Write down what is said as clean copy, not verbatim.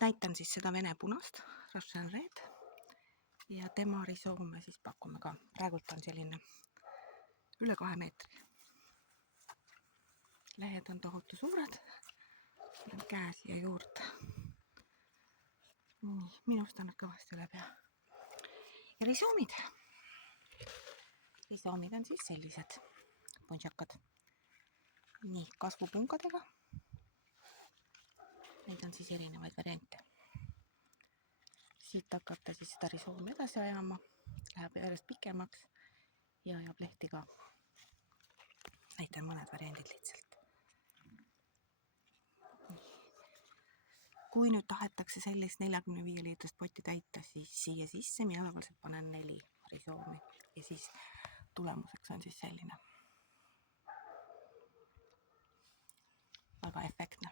näitan siis seda vene punast, Russian Red, ja tema risoome siis pakume ka. Praegult on selline üle 2 meetri. Lehed on tohutu suured, käe siia juurde. Nii, minust on nad kõvasti üle pea. Ja risoomid on siis sellised puntšakad. Nii, kasvupunkadega. Neid on siis erinevaid variante. Siit hakkate siis seda risoomi edasi ajama, läheb järjest pikemaks ja ajab lehti ka. Näitan mõned variandid lihtsalt. Kui nüüd tahetakse sellist 45 liitrist potti täita, siis siia sisse mina tavaliselt panen 4 risoomi ja siis tulemuseks on siis selline väga efektne.